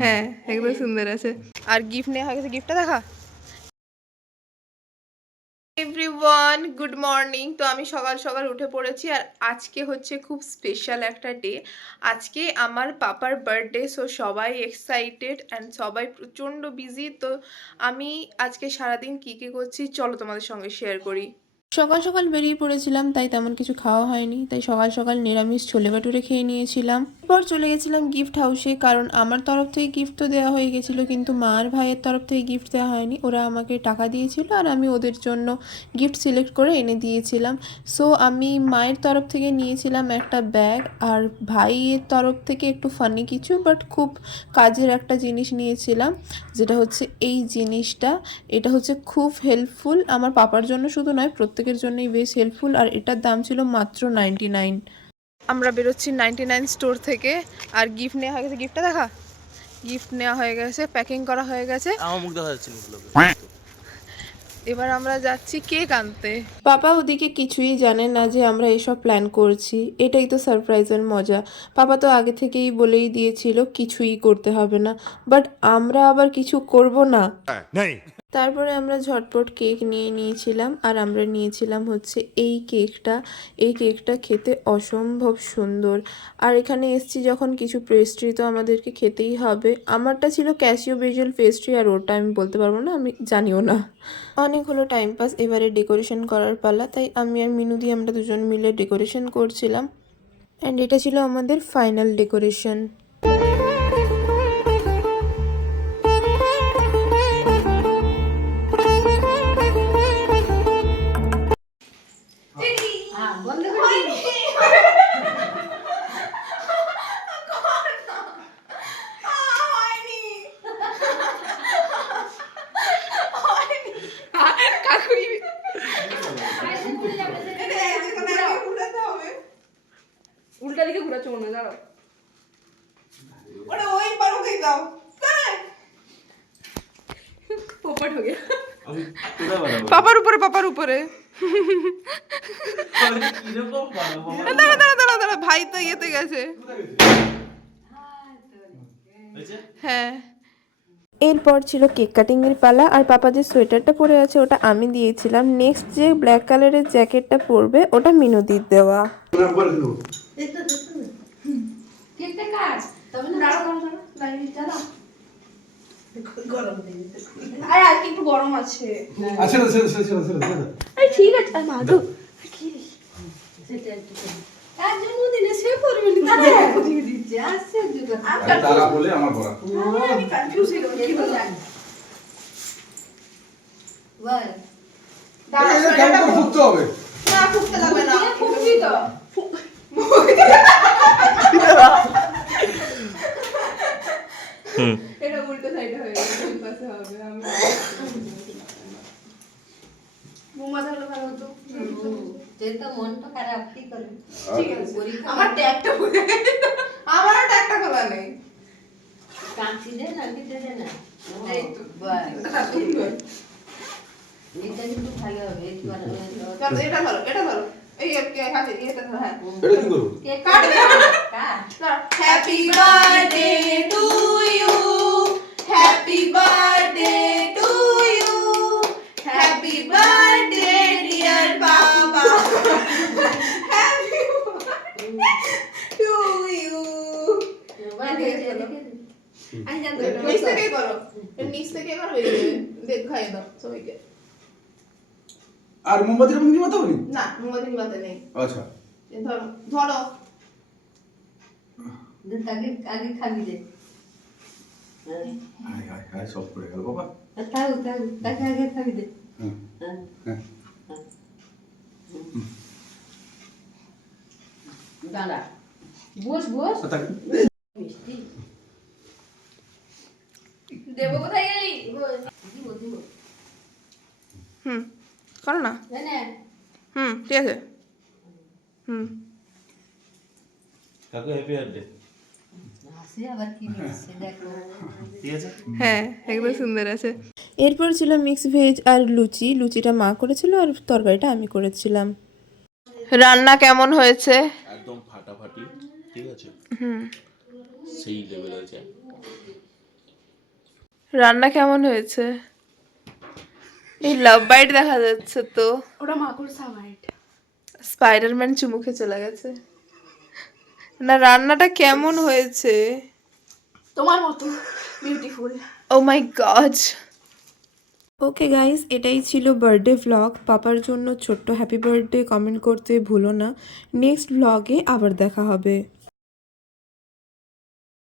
হ্যাঁ একদম সুন্দর আছে। আর গিফট নেওয়া হয়ে গেছে, গিফটটা দেখা। Everyone good morning. তো আমি সকাল সকাল উঠে পড়েছি আর আজকে হচ্ছে খুব স্পেশাল একটা ডে। আজকে আমার পাপার বার্থডে, সো সবাই এক্সাইটেড অ্যান্ড সবাই প্রচণ্ড বিজি। তো আমি আজকে সারাদিন কী কী করছি চলো তোমাদের সঙ্গে শেয়ার করি। সকাল সকাল বেরিয়ে পড়েছিলাম, তাই তেমন কিছু খাওয়া হয়নি, তাই সকাল সকাল নিরামিষ ছোলে ভাটুরে খেয়ে নিয়েছিলাম। এরপর চলে গেছিলাম গিফট হাউসে, কারণ আমার তরফ থেকে গিফট তো দেওয়া হয়ে গেছিলো, কিন্তু মা আর ভাইয়ের তরফ থেকে গিফট দেওয়া হয়নি। ওরা আমাকে টাকা দিয়েছিল আর আমি ওদের জন্য গিফট সিলেক্ট করে এনে দিয়েছিলাম। সো আমি মায়ের তরফ থেকে নিয়েছিলাম একটা ব্যাগ, আর ভাইয়ের তরফ থেকে একটু ফানি কিছু বাট খুব কাজের একটা জিনিস নিয়েছিলাম, যেটা হচ্ছে এই জিনিসটা। এটা হচ্ছে খুব হেল্পফুল আমার পাপার জন্য শুধু নয়, প্রত্যেকের জন্যই বেশ হেল্পফুল। আর এটার দাম ছিল মাত্র 99। আমরা বেরোচ্ছি 99 স্টোর থেকে। আর গিফট নেওয়া হয়ে গেছে, গিফটটা দেখা। গিফট নেওয়া হয়ে গেছে, প্যাকিং করা হয়ে গেছে। আমার মুখ দেখা যাচ্ছে না। এবার আমরা যাচ্ছি কেক আনতে। পাপা ওদিকে কিছুই জানে না যে আমরা এসব প্ল্যান করছি, এটাই তো সারপ্রাইজের মজা। পাপা তো আগে থেকেই বলেই দিয়েছিল কিছুই করতে হবে না, বাট আমরা আবার কিছু করব না। তারপরে আমরা ঝটপট কেক নিয়ে নিয়েছিলাম, আর আমরা নিয়েছিলাম হচ্ছে এই কেকটা। এই কেকটা খেতে অসম্ভব সুন্দর। আর এখানে এসছি যখন কিছু পেস্ট্রি তো আমাদেরকে খেতেই হবে। আমারটা ছিল ক্যাসিও বেজেল পেস্ট্রি, আর ওটা আমি বলতে পারবো না, আমি জানিও না। অনেক হলো টাইম পাস, এবারে ডেকোরেশন করার পালা, তাই আমি আর মিনুদি আমরা দুজন মিলে ডেকোরেশন করছিলাম। অ্যান্ড এটা ছিল আমাদের ফাইনাল ডেকোরেশন। উল্টা দিকে ঘুরাচ্ছ মনে দাঁড়াও, ওটা ওই পারো কে দাও পোপট হয়ে গেল। পাপার উপরে, পাপার উপরে। দাঁড়া দাঁড়া দাঁড়া দাঁড়া, ভাই তো ইয়েতে গেছে। হ্যাঁ। এরপর ছিল কেক কাটিংয়ের পালা, আর পাপা যে সোয়েটারটা পরে আছে ওটা আমি দিয়েছিলাম। নেক্সট যে ব্ল্যাক কালারের জ্যাকেটটা পরবে ওটা মিনুদির দেওয়া। একটু গরম আছে। ঠিক আছে মাধু জন্মদিনে সে করবে দিচ্ছে আসছে তারা বলে আমার বলা আমি কনফিউজ হয়ে গেলাম কি বলবো বল দাঁড়া ফুটতে হবে না ফুটতে লাগবে না, ফুটবি তো। এটা উল্টো সাইডে হয়ে গেছে, কোন পাশে হবে? আমি বোমা ধরলে ভালো হতো। তুই তো মনটা খারাপ কি করবি ঠিক আছে, আমার ট্যাগটা পড়ে গেছে, আমারও ট্যাগটা খোলা নেই। কাঁচি দে না দিতে দে না এই তো বাস সুন্দর। এটা কিন্তু ভালো হবে চলো এটা ধরো, এটা ধরো, এই কে হাতে এটা ধরো। হ্যাঁ এটা কি করব কেক কাট দে। Cut happy birthday to you, happy birthday to you, happy birthday dear baba, happy to you. আমি জানতো নিচ থেকে করো, নিচ থেকে করো, দেখ খাইয়ে দাও সবাইকে। আর মোমবাতির মধ্যে নিতে হবে না মোমবাতি নিবাতে নেই। আচ্ছা ধরো ধরো। তাকে আগে খাবি দে হাই হাই হাই সব পড়ে গেল বাবা তাও তাকে আগে খাবি দে হ্যাঁ হ্যাঁ দাঁড়া বস বস তাকে মিষ্টি দেবো কোথায় গেলি? দিব দিব করো না। জানে ঠিক আছে। কাকু হ্যাপি বার্থডে হাসি আবার কি দিচ্ছে দেখো ঠিক আছে হ্যাঁ একদম সুন্দর আছে। এরপর ছিল মিক্স ভেজ আর লুচি। লুচিটা মা করেছিল আর তরকারিটা আমি করেছিলাম। রান্না কেমন হয়েছে? একদম ফাটাফাটি ঠিক আছে সেই লেভেল হয়েছে রান্না কেমন হয়েছে? এই লাভ বাইট দেখা যাচ্ছে তো। ওটা মাকড়সা বাইট। স্পাইডারম্যান চুমুকে চলে গেছে। না, রান্নাটা কেমন হয়েছে? তোমার মতো বিউটিফুল। ও মাই গড। ওকে গাইস, এটাই ছিল বার্থডে ভ্লগ। পাপার জন্য ছোট্ট হ্যাপি বার্থডে কমেন্ট করতে ভুলো না। নেক্সট ভ্লগে আবার দেখা হবে।